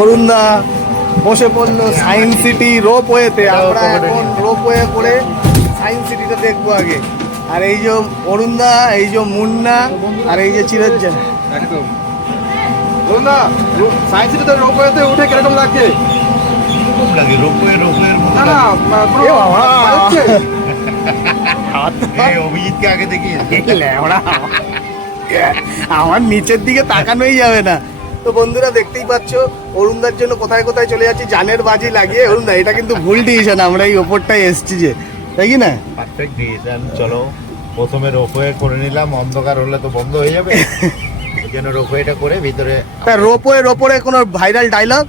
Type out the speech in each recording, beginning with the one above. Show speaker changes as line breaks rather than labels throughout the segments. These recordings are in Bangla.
অরুণদা বসে পড়ল সায়েন্স সিটি রোপ ওয়েতে আমরা এখন রোপ ওয়ে করে সায়েন্স সিটিটা দেখব আগে। আর এই যে অরুণদা এই যে মুন্না আর এই যে চিরঞ্জন।
একদম। বলুন সায়েন্স সিটিতে রোপওয়েতে উঠে কীরকম লাগছে?
লাগে রোপওয়ে রোপওয়ের মতো
না
অভিজিৎকে আগে দেখি
ল্যাওড়া। আমার নিচের দিকে তাকানোই যাবে না। তো বন্ধুরা দেখতেই পাচ্ছ অরুণদার জন্য কোথায় কোথায় চলে যাচ্ছি জানের বাজি লাগিয়ে অরুণদা এটা কিন্তু ভুল ডিসিশন আমরা এই ওপরটাই এসছি যে তাই কি না
পারফেক্ট ডিসিশন চলো প্রথমে রোপওয়ে করে নিলাম অন্ধকার হলে তো বন্ধ হয়ে যাবে এই জন্য রোপওয়েটা করে ভিতরে
তা রোপওয়ের ওপরে কোনো ভাইরাল ডায়লগ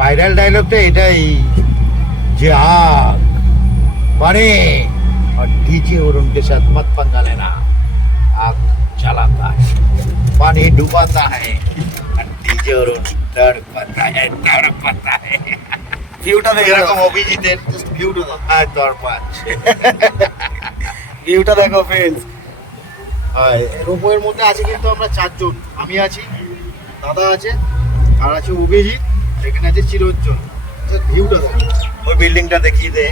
ভাইরাল ডায়লগটা এটাই যে आग बने और डीजे और उनके साथ मत पंगा लेना आग जलाता है पानी डुबाता है और डीजे और उन तड़पाता है तड़पाता है
ভিউটা দেখে
এরকম অভিজিতের ভিউটা আর তোর পাঁচ
ভিউটা দেখো ফ্রেন্ডস
হয়
রোপওয়ের মধ্যে আছে কিন্তু আমরা চারজন আমি আছি দাদা আছে আর আছে অভিজিৎ এখানে আছে চিরঞ্জন ভিউটা দেখো
ওই বিল্ডিংটা দেখিয়ে দে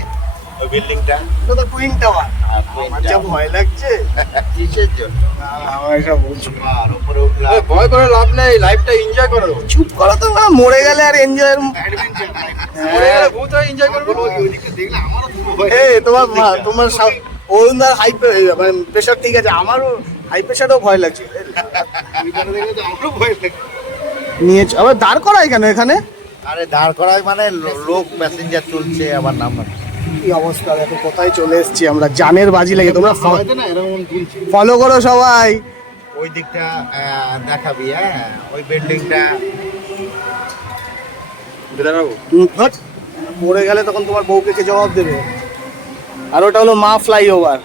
ওই বিল্ডিংটা
তো তো টুইন টাওয়ার আমার যা ভয় লাগছে।
কিসের জন্য?
আমার
আর উপরে উঠলাম।
ভয় করে লাভ নেই লাইফটা এনজয় করো।
চুপ করো তো না মরে গেলে আর এনজয়ের
অ্যাডভেঞ্চার
হ্যাঁ।
মরে গেলে ভূত হয়ে এনজয় করব ওইদিকে দেখলে আমারও তো
তোমার মা- তোমার সা- অরুণদার হাই মানে প্রেশার ঠিক আছে আমারও হাই প্রেশারও ভয় লাগছে।
আমারও ভয় লাগে।
নিয়ে আবার দাঁড় করাই কেন এখানে?
আরে দাঁড় করায় মানে লোক প্যাসেঞ্জার চলছে আবার নাম্বার
কি অবস্থা? দেখো কোথায় চলে এসেছি আমরা? জানের বাজি লাগে তোমরা ফলো করো সবাই।
ওই দিকটা দেখাবি হ্যাঁ? ওই বিল্ডিংটা।
পড়ে গেলে তখন তোমার বউকে কে জবাব দেবে? আর ওটা হলো মা ফ্লাইওভার.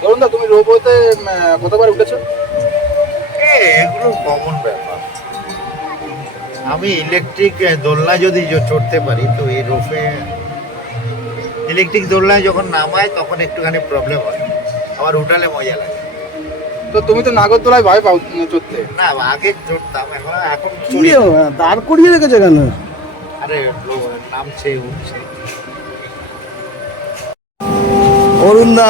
ধরুন না তুমি রোবতে কতবার উঠেছো?
এগুলো কমন ব্যাপার। আমি ইলেকট্রিক দোলনা যদি চড়তে পারি তো এই রোফে ইলেকট্রিক দোলনায় যখন নামায় তখন একটুখানি প্রবলেম হয়। আবার উঠালে মজা লাগে।
তো তুমি তো নাগরদোলায় ভয় পাও চড়তে?
না আগে চড়তাম এখন এখন চড়ি
দাঁড় করিয়ে রেখেছে কেন?
আরে নামছে উঠছে।
অরুণদা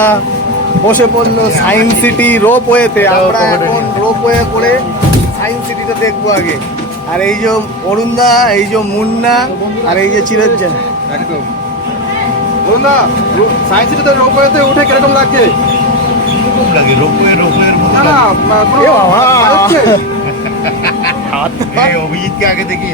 বসে পড়ল সায়েন্স সিটি রোপ ওয়েতে। আমরা এখন
comedy।
রোপ ওয়ে করে সায়েন্স সিটিটা দেখব আগে। আর এই যে অরুণদা এই যে মুন্না আর এই যে চিরঞ্জন।
একদম। ধরুন সায়েন্স সিটিতে রোবতে উঠে কীরকম লাগছে
খুব লাগে? রোপওয়ে রোপওয়ের মতো
না না কোনো
এ বাবা।
ভয় হচ্ছে?
এই অভিজিৎকে আগে দেখি